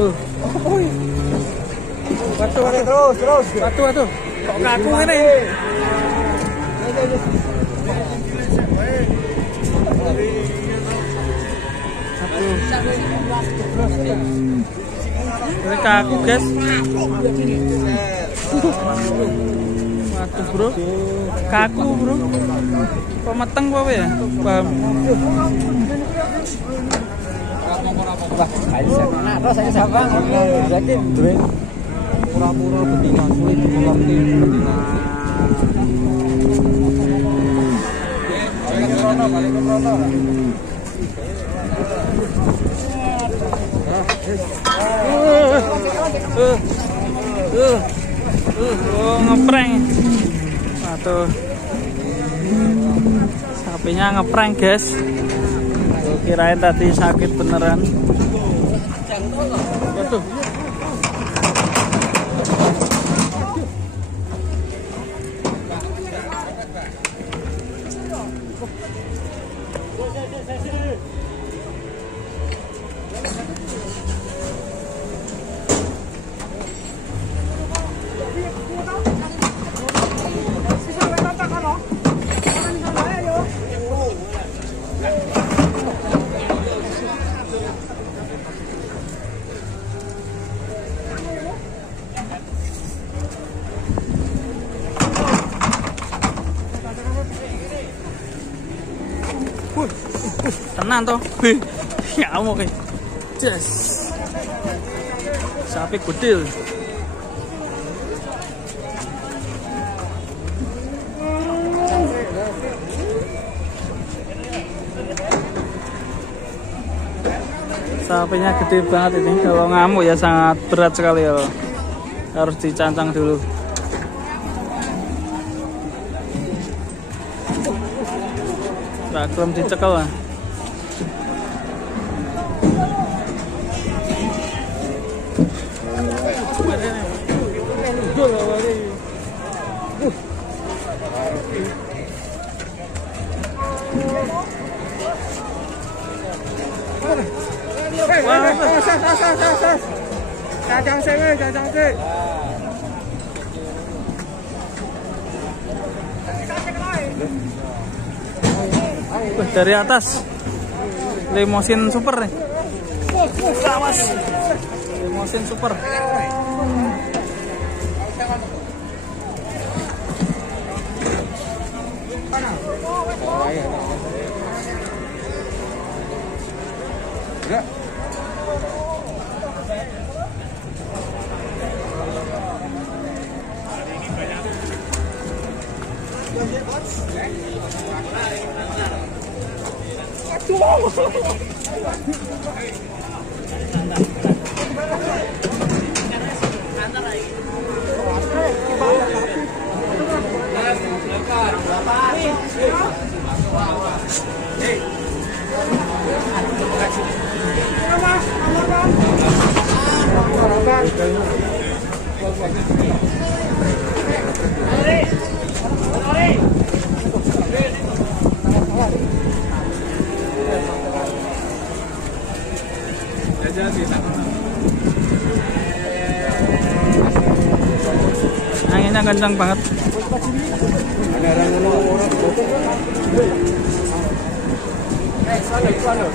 Waduh, terus. Waduh. Kok kaku ngene? Ini kaku, guys. Waduh, bro. Kaku, bro. Kok meteng apa ya? Paham. Nah, terus saya siapa? Jadi duit pura-pura betina sulit mengerti betina. Balik ke Prono. Ngeprank. Waduh. Sapinya ngeprank, guys. Kirain tadi sakit beneran. Waduh. Tenang toh. Ya mau kayak. Yes. Sapi kudil. Sapinya gede banget ini. Kalau ngamuk ya sangat berat sekali ya. Harus dicancang dulu. Nggak belum dicekel lah. Dari atas limosin super nih. Awas. Limosin super. Anginnya kencang banget. Ada orang